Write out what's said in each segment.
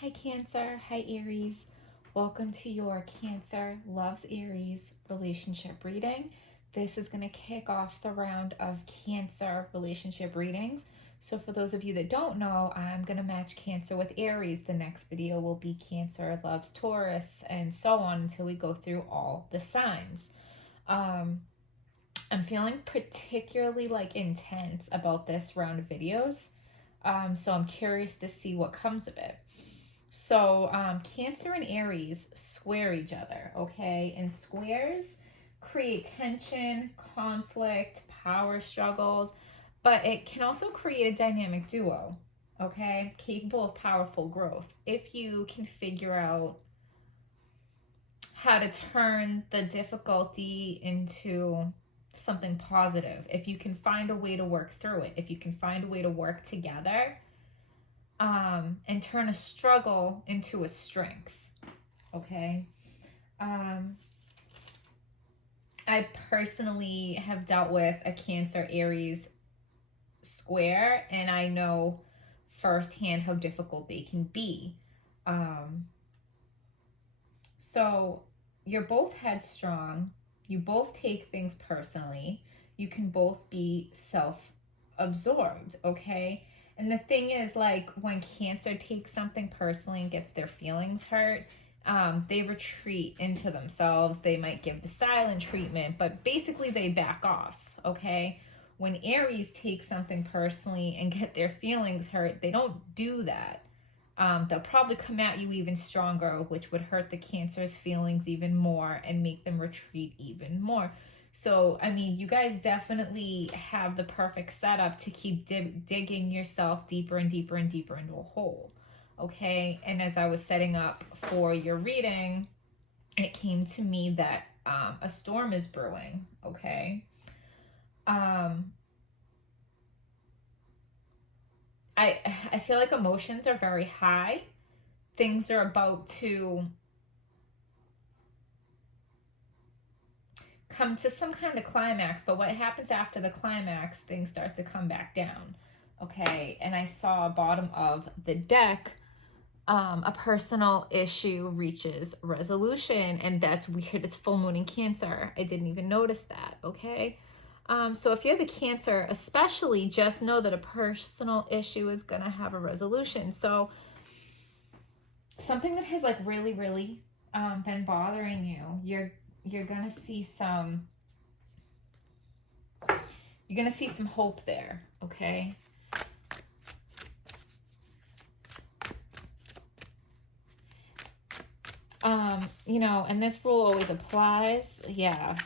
Hi Cancer, hi Aries. Welcome to your Cancer Loves Aries relationship reading. This is going to kick off the round of Cancer relationship readings. So for those of you that don't know, I'm going to match Cancer with Aries. The next video will be Cancer loves Taurus and so on until we go through all the signs. I'm feeling particularly intense about this round of videos. So I'm curious to see what comes of it. So Cancer and Aries square each other, okay? And squares create tension, conflict, power struggles, but it can also create a dynamic duo, okay? Capable of powerful growth if you can figure out how to turn the difficulty into something positive. If you can find a way to work through it, if you can find a way to work together, and turn a struggle into a strength, okay? I personally have dealt with a Cancer Aries square, and I know firsthand how difficult they can be. So you're both headstrong, you both take things personally, you can both be self-absorbed, okay? And the thing is, when Cancer takes something personally and gets their feelings hurt, they retreat into themselves. They might give the silent treatment, but basically they back off, okay? When Aries takes something personally and get their feelings hurt, they don't do that. They'll probably come at you even stronger, which would hurt the Cancer's feelings even more and make them retreat even more. So, I mean, you guys definitely have the perfect setup to keep digging yourself deeper and deeper and deeper into a hole, okay? And as I was setting up for your reading, it came to me that a storm is brewing, okay? I feel like emotions are very high. Things are about to come to some kind of climax, but what happens after the climax, things start to come back down, okay? And I saw bottom of the deck, a personal issue reaches resolution, and that's weird. It's full moon in Cancer. I didn't even notice that, okay? So if you're the Cancer, especially, just know that a personal issue is gonna have a resolution. So something that has really been bothering you, you're gonna see some hope there, okay? And this rule always applies. Yeah,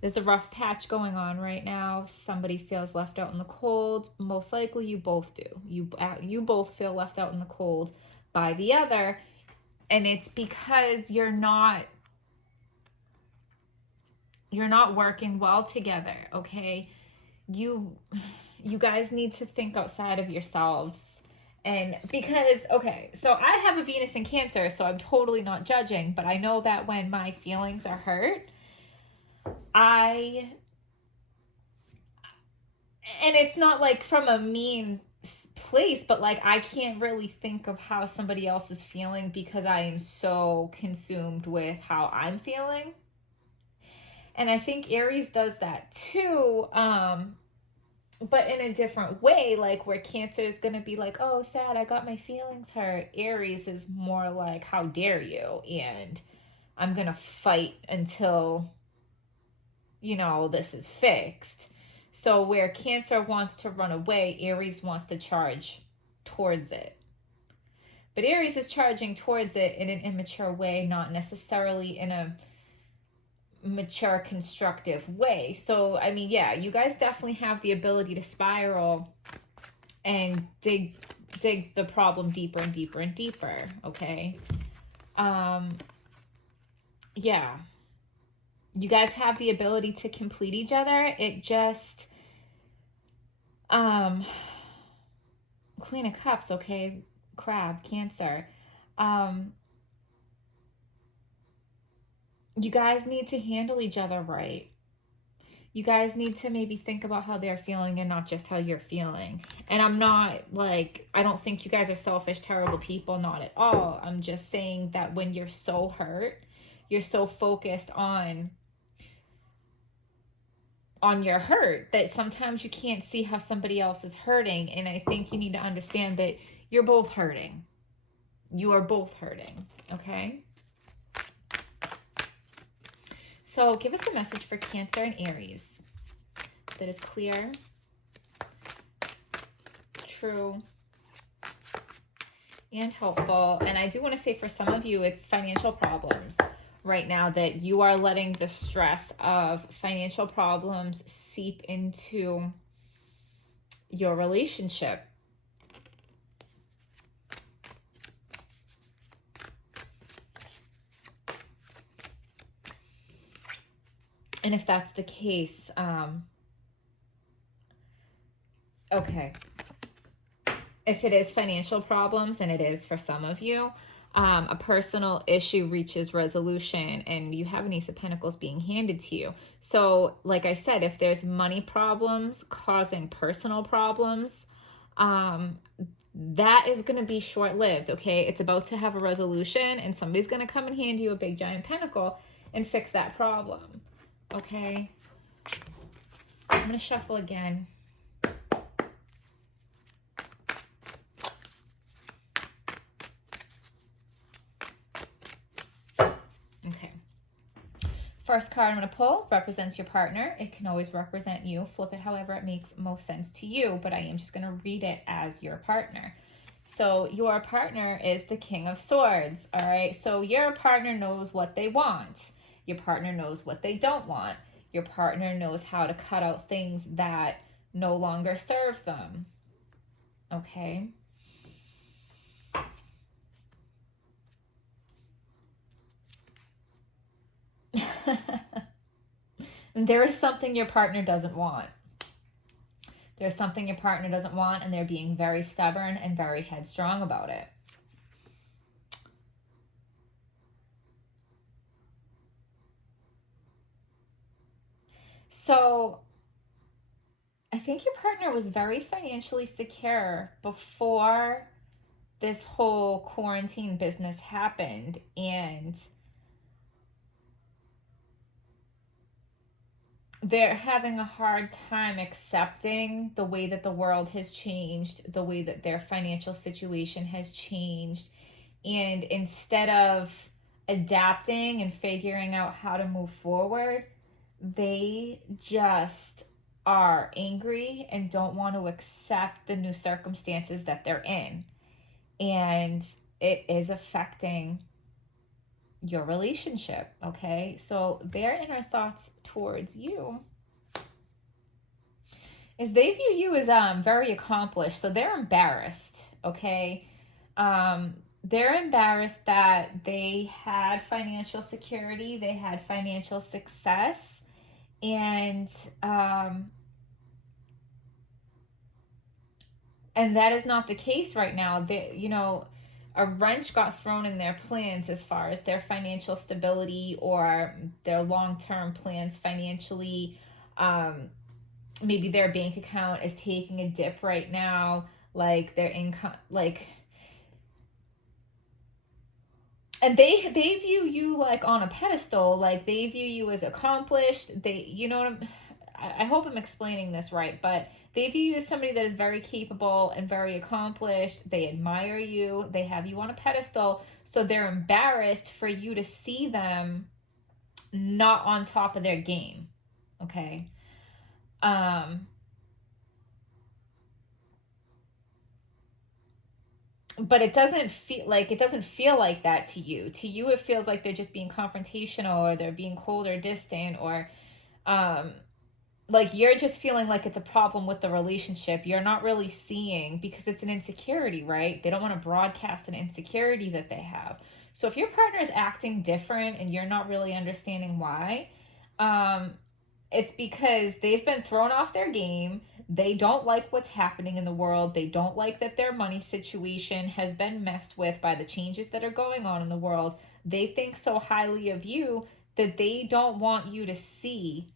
there's a rough patch going on right now. Somebody feels left out in the cold. Most likely you both do. You both feel left out in the cold by the other, and it's because you're not working well together, okay? You guys need to think outside of yourselves. And because, okay, so I have a Venus in Cancer, so I'm totally not judging, but I know that when my feelings are hurt, and it's not from a mean place, but I can't really think of how somebody else is feeling because I am so consumed with how I'm feeling. And I think Aries does that too, but in a different way, where Cancer is going to be oh, sad, I got my feelings hurt. Aries is more how dare you, and I'm going to fight until, this is fixed. So where Cancer wants to run away, Aries wants to charge towards it. But Aries is charging towards it in an immature way, not necessarily in a mature, constructive way. So, I mean, yeah, you guys definitely have the ability to spiral and dig the problem deeper and deeper and deeper, okay? Yeah. You guys have the ability to complete each other. It just, Queen of Cups, okay? Crab, Cancer. You guys need to handle each other right. you guys need to maybe think about how they're feeling and not just how you're feeling. And I'm not like, I don't think you guys are selfish, terrible people, not at all. I'm just saying that when you're so hurt, you're so focused on your hurt that sometimes you can't see how somebody else is hurting. And I think you need to understand that you're both hurting. You are both hurting, okay? So give us a message for Cancer and Aries that is clear, true, and helpful. And I do want to say for some of you, it's financial problems right now, that you are letting the stress of financial problems seep into your relationship. And if that's the case, okay. If it is financial problems, and it is for some of you, a personal issue reaches resolution and you have an Ace of Pentacles being handed to you. So like I said, if there's money problems causing personal problems, that is going to be short-lived, okay? It's about to have a resolution and somebody's going to come and hand you a big giant pentacle and fix that problem, okay? I'm going to shuffle again. Okay. First card I'm going to pull represents your partner. It can always represent you. Flip it however it makes most sense to you, but I am just going to read it as your partner. So your partner is the King of Swords, all right? So your partner knows what they want. Your partner knows what they don't want. Your partner knows how to cut out things that no longer serve them, okay? There is something your partner doesn't want. There's something your partner doesn't want, and they're being very stubborn and very headstrong about it. So I think your partner was very financially secure before this whole quarantine business happened, and they're having a hard time accepting the way that the world has changed, the way that their financial situation has changed. And instead of adapting and figuring out how to move forward, they just are angry and don't want to accept the new circumstances that they're in. And it is affecting your relationship, okay? So their inner thoughts towards you is they view you as very accomplished. So they're embarrassed, okay? They're embarrassed that they had financial security, they had financial success, and that is not the case right now. They, you know, a wrench got thrown in their plans as far as their financial stability or their long-term plans financially. Maybe their bank account is taking a dip right now, like their income, like, and they view you like on a pedestal, like they view you as accomplished. They, you know what I hope I'm explaining this right, but they view you as somebody that is very capable and very accomplished. They admire you. They have you on a pedestal. So they're embarrassed for you to see them not on top of their game. Okay. But it doesn't feel like that to you. To you, it feels like they're just being confrontational, or they're being cold or distant, or like you're just feeling like it's a problem with the relationship. You're not really seeing, because it's an insecurity, right? They don't want to broadcast an insecurity that they have. So if your partner is acting different and you're not really understanding why, it's because they've been thrown off their game. They don't like what's happening in the world. They don't like that their money situation has been messed with by the changes that are going on in the world. They think so highly of you that they don't want you to see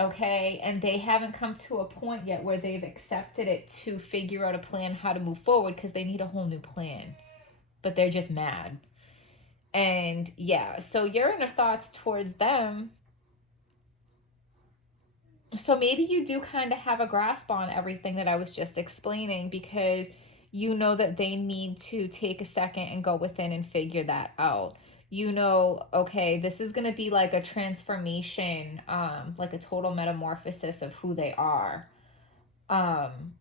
okay? And they haven't come to a point yet where they've accepted it to figure out a plan how to move forward, because they need a whole new plan. But they're just mad. And yeah, so your inner thoughts towards them. So maybe you do kind of have a grasp on everything that I was just explaining, because you know that they need to take a second and go within and figure that out. You know, okay, this is going to be like a transformation, like a total metamorphosis of who they are. Um,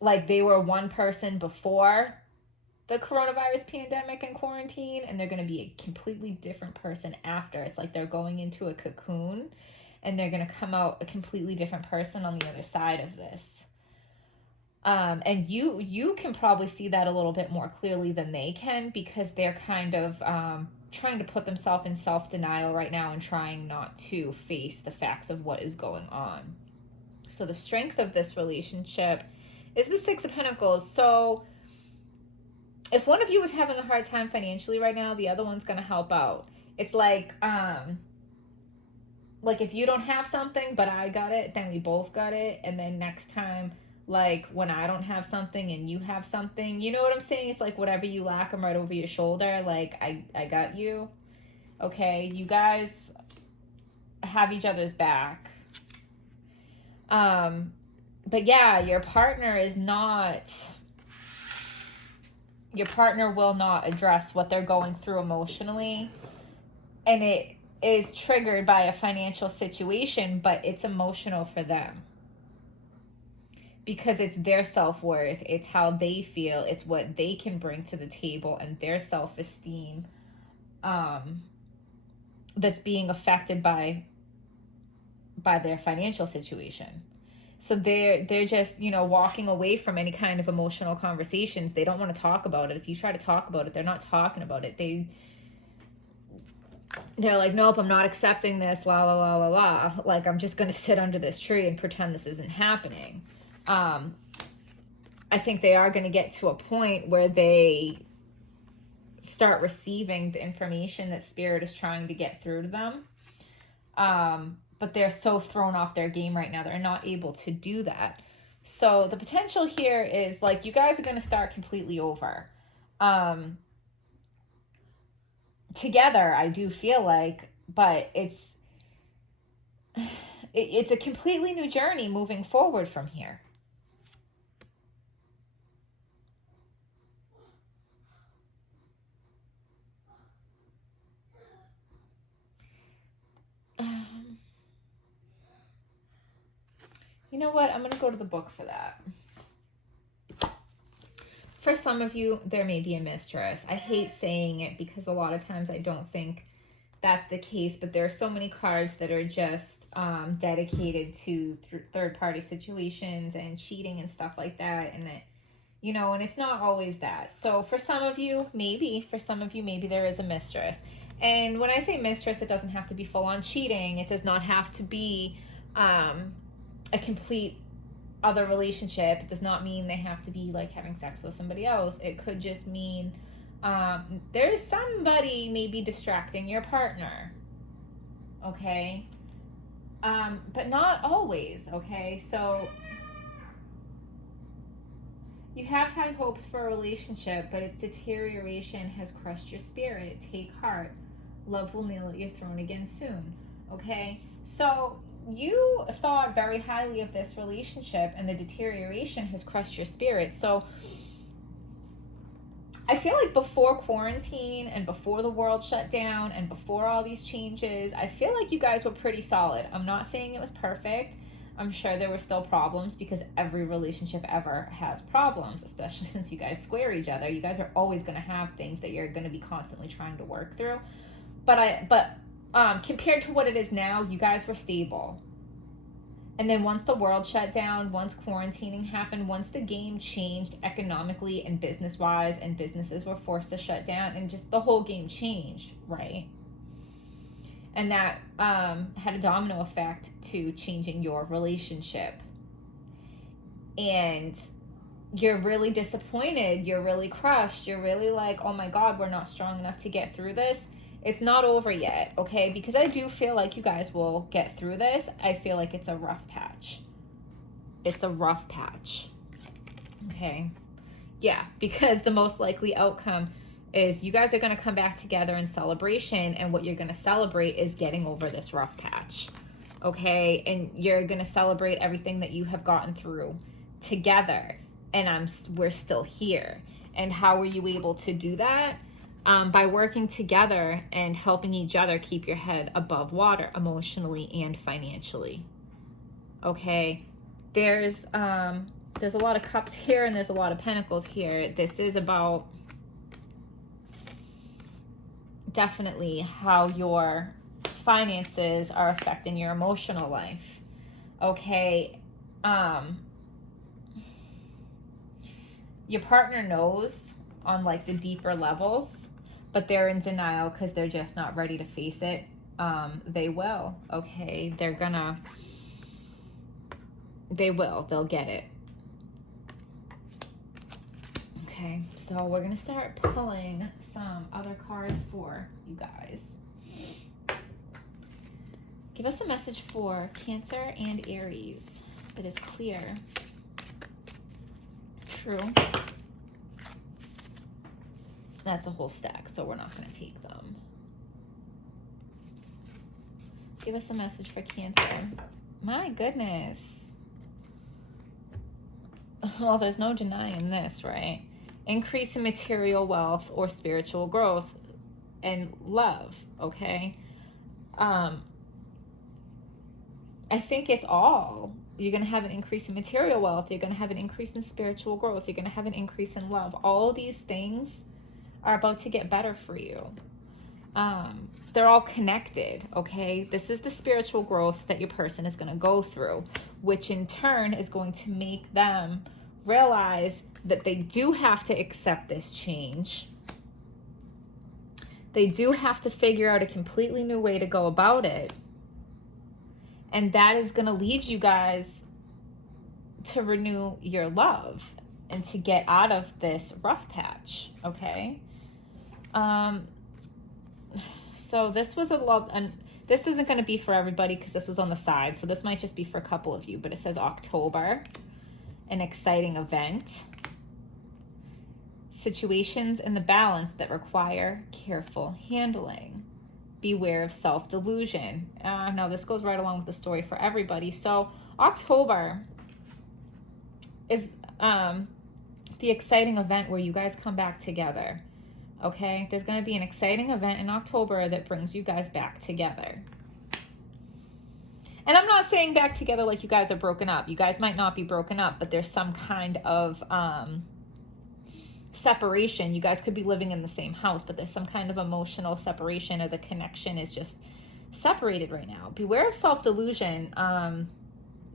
like they were one person before the coronavirus pandemic and quarantine, and they're going to be a completely different person after. It's like they're going into a cocoon and they're going to come out a completely different person on the other side of this. And you can probably see that a little bit more clearly than they can, because they're kind of trying to put themselves in self-denial right now and trying not to face the facts of what is going on. So the strength of this relationship is the Six of Pentacles. So if one of you is having a hard time financially right now, the other one's going to help out. It's like if you don't have something, but I got it, then we both got it. And then next time, like when I don't have something and you have something, you know what I'm saying? It's like whatever you lack, I'm right over your shoulder. Like I got you. Okay. You guys have each other's back. But yeah, your partner will not address what they're going through emotionally, and it is triggered by a financial situation, but it's emotional for them because it's their self-worth, it's how they feel, it's what they can bring to the table, and their self-esteem that's being affected by their financial situation. So they're just, walking away from any kind of emotional conversations. They don't want to talk about it. If you try to talk about it, they're not talking about it. They're like, nope, I'm not accepting this, la, la, la, la, la. Like, I'm just going to sit under this tree and pretend this isn't happening. I think they are going to get to a point where they start receiving the information that Spirit is trying to get through to them. But they're so thrown off their game right now. They're not able to do that. So the potential here is like you guys are going to start completely over. Together, I do feel like, but it's a completely new journey moving forward from here. You know what? I'm going to go to the book for that. For some of you, there may be a mistress. I hate saying it because a lot of times I don't think that's the case, but there are so many cards that are just dedicated to third-party situations and cheating and stuff like that, and that, and it's not always that. So for some of you, maybe there is a mistress. And when I say mistress, it doesn't have to be full-on cheating. It does not have to be a complete other relationship. It does not mean they have to be like having sex with somebody else. It could just mean there's somebody maybe distracting your partner. Okay. But not always. Okay. So you have high hopes for a relationship, but its deterioration has crushed your spirit. Take heart. Love will kneel at your throne again soon. Okay. So you thought very highly of this relationship, and the deterioration has crushed your spirit. So I feel like before quarantine and before the world shut down and before all these changes, I feel like you guys were pretty solid. I'm not saying it was perfect. I'm sure there were still problems, because every relationship ever has problems, especially since you guys square each other. You guys are always going to have things that you're going to be constantly trying to work through. But compared to what it is now, you guys were stable. And then once the world shut down, once quarantining happened, once the game changed economically and business-wise, and businesses were forced to shut down, and just the whole game changed, right? And that had a domino effect to changing your relationship. And you're really disappointed, you're really crushed, you're really like, oh my God, we're not strong enough to get through this. It's not over yet, okay? Because I do feel like you guys will get through this. I feel like it's a rough patch. It's a rough patch, okay? Yeah, because the most likely outcome is you guys are going to come back together in celebration, and what you're going to celebrate is getting over this rough patch, okay? And you're going to celebrate everything that you have gotten through together, and we're still here. And how were you able to do that? By working together and helping each other keep your head above water emotionally and financially, okay? There's a lot of cups here, and there's a lot of pentacles here. This is about definitely how your finances are affecting your emotional life, okay? Your partner knows on like the deeper levels, but they're in denial because they're just not ready to face it. They will, okay? They'll get it. Okay, so we're gonna start pulling some other cards for you guys. Give us a message for Cancer and Aries that is clear, true. That's a whole stack, so we're not gonna take them. Give us a message for Cancer. My goodness. Well, there's no denying this, right? Increase in material wealth or spiritual growth and love, okay? I think it's all. You're going to have an increase in material wealth. You're going to have an increase in spiritual growth. You're going to have an increase in love. All these things are about to get better for you. They're all connected, okay? This is the spiritual growth that your person is going to go through, which in turn is going to make them realize that they do have to accept this change. They do have to figure out a completely new way to go about it. And that is going to lead you guys to renew your love and to get out of this rough patch, okay? So this was a love, and this isn't going to be for everybody because this is on the side. So this might just be for a couple of you, but it says October, an exciting event. Situations in the balance that require careful handling. Beware of self-delusion. No, this goes right along with the story for everybody. So October is the exciting event where you guys come back together. Okay? There's going to be an exciting event in October that brings you guys back together. And I'm not saying back together like you guys are broken up. You guys might not be broken up, but there's some kind of separation. You guys could be living in the same house, but there's some kind of emotional separation, or the connection is just separated right now. Beware of self-delusion.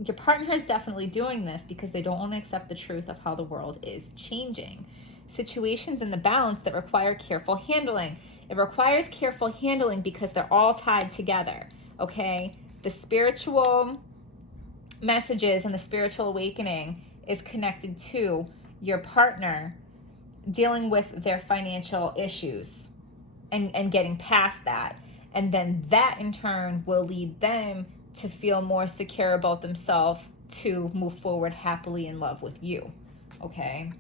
Your partner is definitely doing this because they don't want to accept the truth of how the world is changing. Situations in the balance that require careful handling. It requires careful handling because they're all tied together, okay? The spiritual messages and the spiritual awakening is connected to your partner dealing with their financial issues and getting past that. And then that in turn will lead them to feel more secure about themselves to move forward happily in love with you, okay?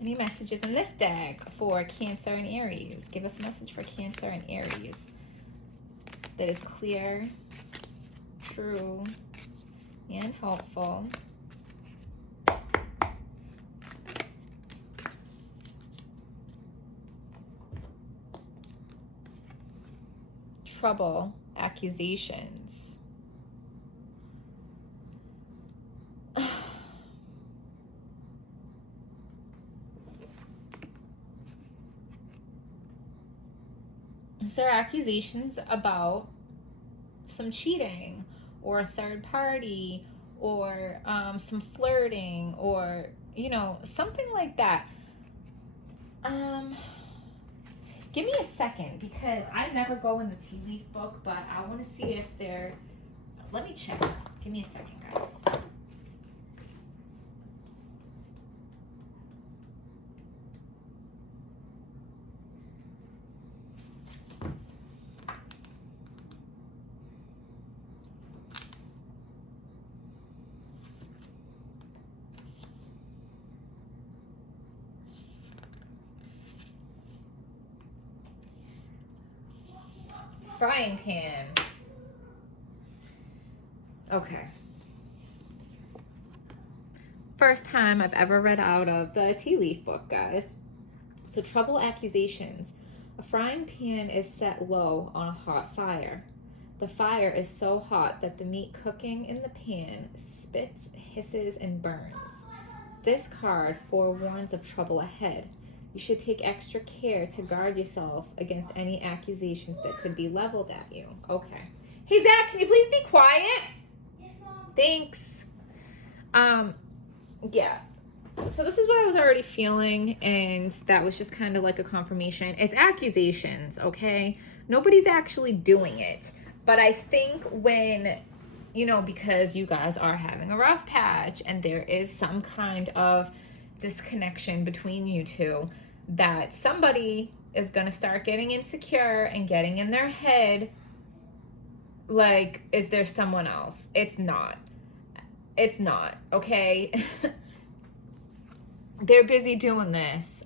Any messages in this deck for Cancer and Aries? Give us a message for Cancer and Aries that is clear, true, and helpful. Trouble, accusations. Is there accusations about some cheating or a third party or some flirting or, you know, something like that? Give me a second because I never go in the tea leaf book, but I want to see if they're... Let me check. Give me a second, guys. frying pan. Okay. First time I've ever read out of the tea leaf book, guys. So trouble accusations. A frying pan is set low on a hot fire. The fire is so hot that the meat cooking in the pan spits, hisses, and burns. This card forewarns of trouble ahead. You should take extra care to guard yourself against any accusations that could be leveled at you. Okay. Hey, Zach, can you please be quiet? Yes, Mom. Thanks. Yeah. So this is what I was already feeling, and that was just kind of like a confirmation. It's accusations, okay? Nobody's actually doing it. But I think when, you know, because you guys are having a rough patch and there is some kind of disconnection between you two, that somebody is going to start getting insecure and getting in their head, like, is there someone else? It's not. It's not, okay? They're busy doing this,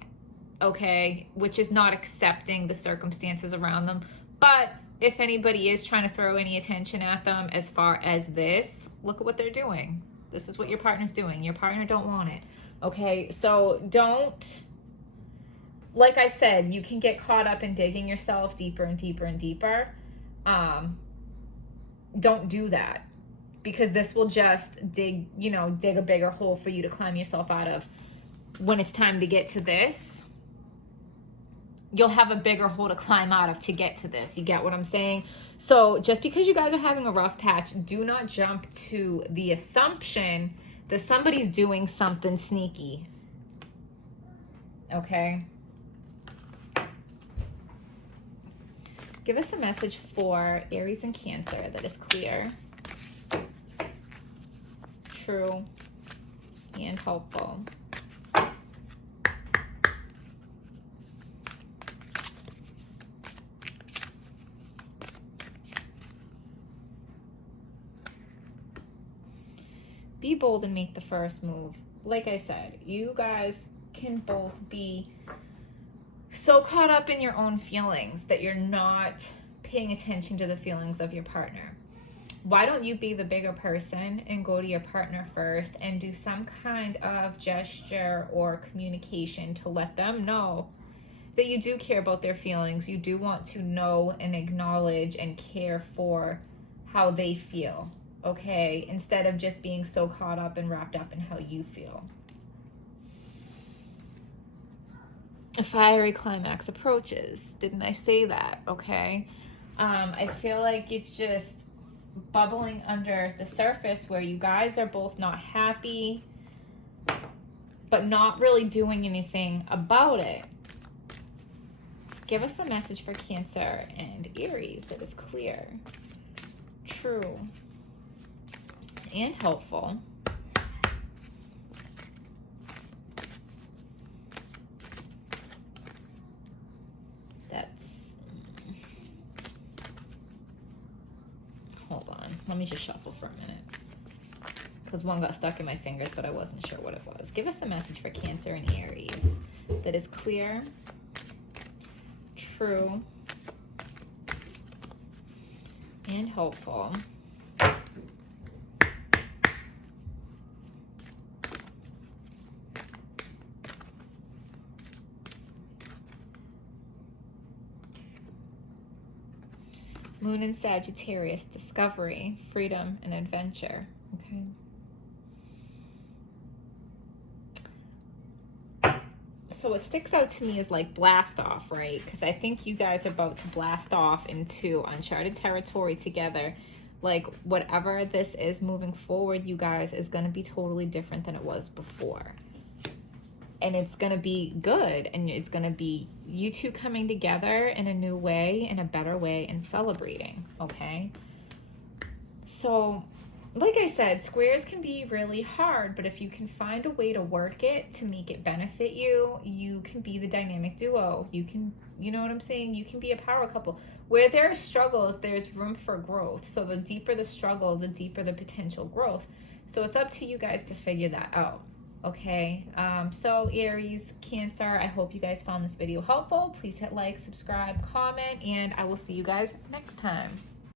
okay? Which is not accepting the circumstances around them. But if anybody is trying to throw any attention at them as far as this, look at what they're doing. This is what your partner's doing. Your partner don't want it, okay? So don't, like I said, you can get caught up in digging yourself deeper and deeper and deeper. Don't do that, because this will just dig a bigger hole for you to climb yourself out of. When it's time to get to this, you'll have a bigger hole to climb out of to get to this. You get what I'm saying? So just because you guys are having a rough patch, do not jump to the assumption that somebody's doing something sneaky. Okay? Give us a message for Aries and Cancer that is clear, true, and helpful. Be bold and make the first move. Like I said, you guys can both be so caught up in your own feelings that you're not paying attention to the feelings of your partner. Why don't you be the bigger person and go to your partner first and do some kind of gesture or communication to let them know that you do care about their feelings. You do want to know and acknowledge and care for how they feel. Okay, instead of just being so caught up and wrapped up in how you feel. A fiery climax approaches. Didn't I say that? Okay. I feel like it's just bubbling under the surface where you guys are both not happy, but not really doing anything about it. Give us a message for Cancer and Aries that is clear, true, and helpful. That's, hold on, let me just shuffle for a minute, because one got stuck in my fingers, but I wasn't sure what it was. Give us a message for Cancer and Aries that is clear, true, and helpful. Moon in Sagittarius, discovery, freedom, and adventure. Okay. So what sticks out to me is like blast off, right? Because I think you guys are about to blast off into uncharted territory together. Like whatever this is moving forward, you guys, is going to be totally different than it was before. And it's going to be good, and it's going to be you two coming together in a new way, in a better way, and celebrating, okay? So, like I said, squares can be really hard, but if you can find a way to work it to make it benefit you, you can be the dynamic duo. You can, you know what I'm saying? You can be a power couple. Where there are struggles, there's room for growth. So the deeper the struggle, the deeper the potential growth. So it's up to you guys to figure that out. Okay, so Aries, Cancer, I hope you guys found this video helpful. Please hit like, subscribe, comment, and I will see you guys next time.